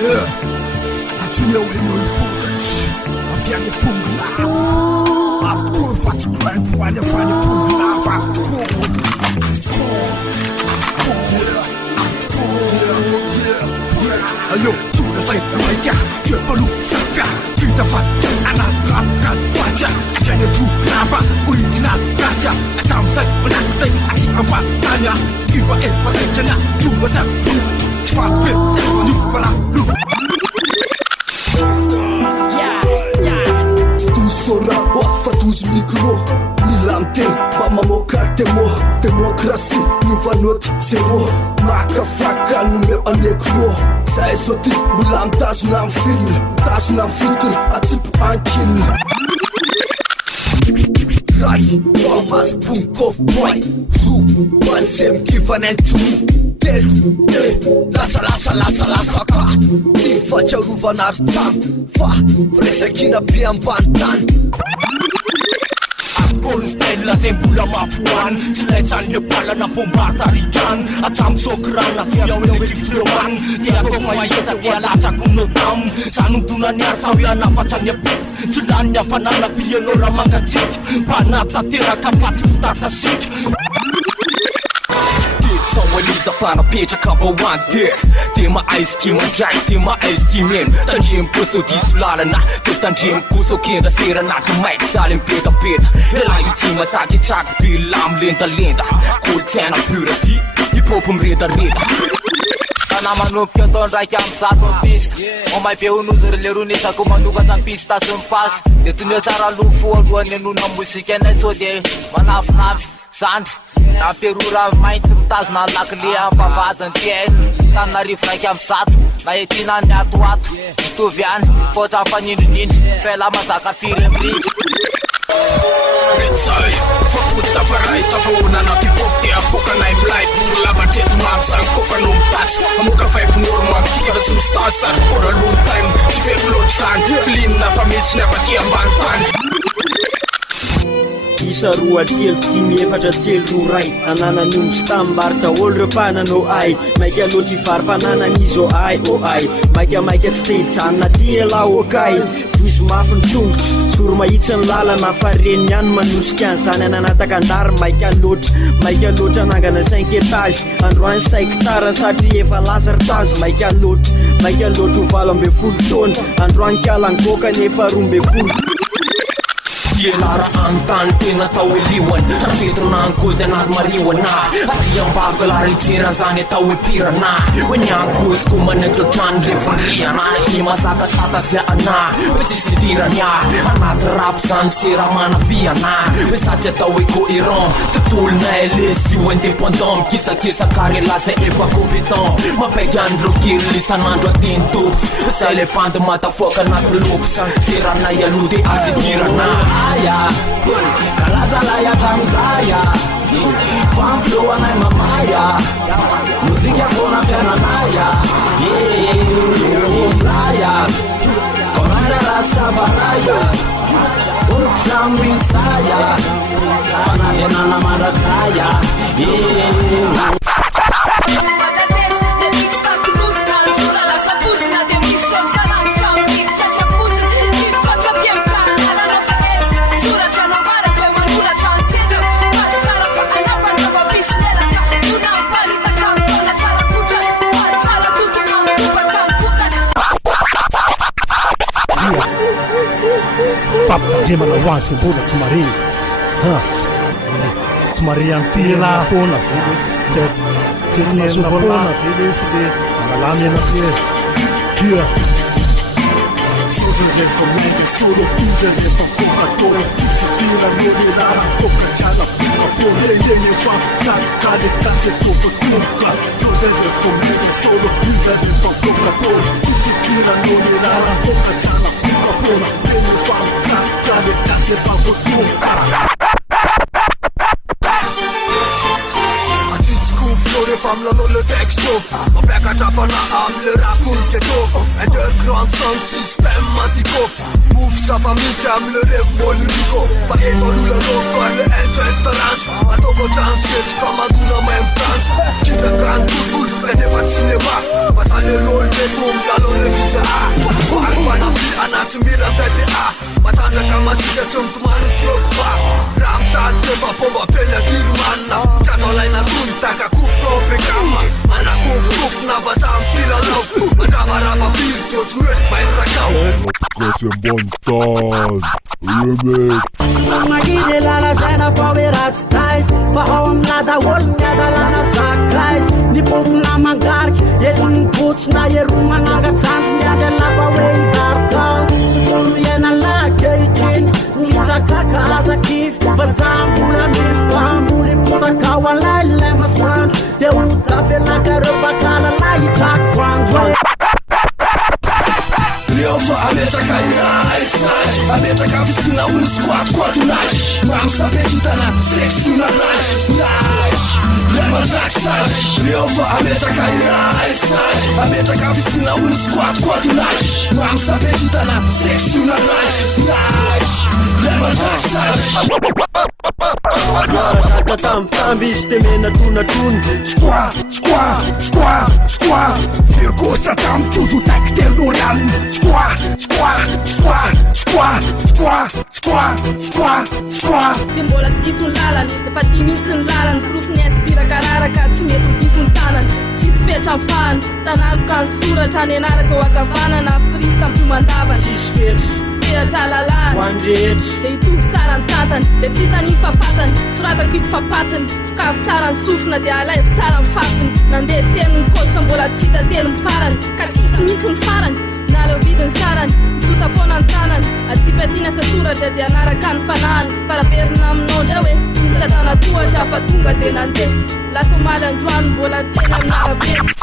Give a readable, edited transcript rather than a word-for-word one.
Atuia oenao ifotatra aviany apongo lava avy tokoa fatsikolaipoany afany apongo lava avy tokoa ayo tonga zay amaika tuepalo sapia vita fatia anatrapika fatia aviany apongo lava original gracia atramizay manakizay aty ambatanya iva efaraitsana tonga sapio tsy fasope ny valalo Sora fatouze micro Nilamte Bamamo cartemo Démocratie Nouveau note zéro Maka fraka numero anekro Say soti Bulam tazna fil Tazna filter Atipu ankil Rai Wamas punkof boy Ru Bansem kifanen tu Telu Lasa ka Ti faccia ruvanar tam Fa Fresekina piambantan Akolo stella zembula mafuan Silensan le pala na pombartarikan Atam sokrana Tia ule kifreman Tia toma yeta tia lacha kuno dam Sanung tunanya sawya na facanya pip Silanya fanana vienora mangatik Panata tera kapatu tatasik São Elisa fana petraka bawante Tema ice team andray tema ice team eno Tandremo koso diso lalana Ke tandremo koso kenda sera naty maiky saly mipetapeta Ela io tsy masaky trako bilamy lendalenda Kolotsaina pura ty hip-hop miredareda Ana manomboka atao ndraiky amy zato amy pista Omay be onozy le ronesako manokatra amy pista sy mipasy De toneo tsara lofo alohany anona mozika anay so de manafinafy Zandry Namperura mainty mitazona lakile ampavadiny tiainy Tanarivo raiky amy zato Na etina ny atoato Mitovy any Fotra fanindrinindry Fela mazaka firy amrindry Ritsay Faputa faray Tafahona na tipop Tia apokanay milay Pour lavatreto mamy Sang kofa no mitatsy Amoka vibe normal Kikara substance Sady for a long time Tsy fevlody sany Clean na familitsy Nefa tia ambany tany Isa roa telo dimy efatra telo ray Ananan'omby sy tambary daholo reo mpananao ay Maika loatry varim-pananan'izy o ay o ay Maika tsy te-hijanona ty ela okay Vozo mafy ny tongotry Soro mahitsy ny lalana fa reny ihany manosika an'izany ananataka andary Maika loatra anangana 5 étage Androany saikitara satria efa laza ritazy Maika loatra ho valo ambe folo taona Androany kalangoka nefa 12 Ienara antany tena tao eliwan Rapetrona ankozy anaty mariwana Aty ambavaka laritseran zany atao hoe pirana Hoe ny ankozy ko manaitrotrany revondriana Ny masaka tatasy ana Hoe tsisy diranya Anaty rap zany seramana viana Hoe sady atao hoe cohérent Tontolona elesy io indépendant Mikisakisaka relaza efa compétent Mapaiky andro kely isanandro ateny tops Zay le pandy matafoaka anaty lopes Serana ialoha de azy dirana Kalaza laya tamzaya Pamflo anay mamaya Muzika kona pena laya Laya Komanda rasta varaya Urksham rinsaya Panagona na maratsaya Fampandrema na hoazy mbola tsy mare Tsy mare antela fona Tsy masoapona velesy le malamy anapia Dia Solo recomendo solo user le fancocatore Tira novelare poca ciala prima pure Legno fa cade case poco tuca Solo recomendo solo user le fancocatore Tira novelare poca ciala prima pure Legno fa cade case poco tuca Flore famlano le texto Mapekatra fana amle rapunketo Underground sound system matiko Move sa familje amle rev moluriko Fa eto lulano squarle entrance taranch Atoko transit kamaduna maem frans Kita grand tutul Enevat cinema Pasale rol betum Lalo le tsy mila mitady matanjaka masika tsy mitomany preocupa raha mitady tefapomba pelaty manina zazolaina tony takakofrope kama manakofokofona vasa mpilalao mandravarava firy teo tsy hoe maitrakao Magide lala zena fa we ratsy taisy fa ao amina daholo ny adalana sakraisy ny bombona mangarika ezy mibotsy na ero manangatsanjo miandry lafa hoe hidarika tontolo iena lakehitriny nitrakaka azakify fa zambola misy famboly potsakao alay lay masoandro de otafelaka bakala la hitsako voandro Rehefa ametraka iraisnazy ametraka fisina olo squat-quatonazy mamsapetitana seksina razy nazy le mandraky sazy rehefa ametraka iraisnazy ametraka fisina olo squat-quatonazy mamsapetitana seksina razy nazy le mandraky sazy Agora zatra tambitamby izy temena tonatony Squat Vergosa tamtudo tactelo ralny Dia mbola tsy diso ny lalany efa tia mihitsy ny lalany profony aspiraka raraka tsy mety ho diso ny tanany tsisy fetra mifahany tanako ka ny soratra ny anaraka ho akavanana frisy tamin'io mandavana tsisy fetra sehatra lalàny hoandrehetra dia hitovy tsara ny tantany dia tsy hitany fafatany soratako ito fapatany sokavy tsara ny sofina dia alaivo tsara ny fafiny nandeha teny ny kosa mbola tsy hita telo ny farany ka tsisy mihitsy ny farany naleo vidiny sarany misosa foana ny tanany atsipatiana sa soratra dia anaraka ny fanahany faraberina aminao ndray hoe misy satana tohatra fa tonga dia nandeha lasa omaly androany mbola teny amin'ny arabe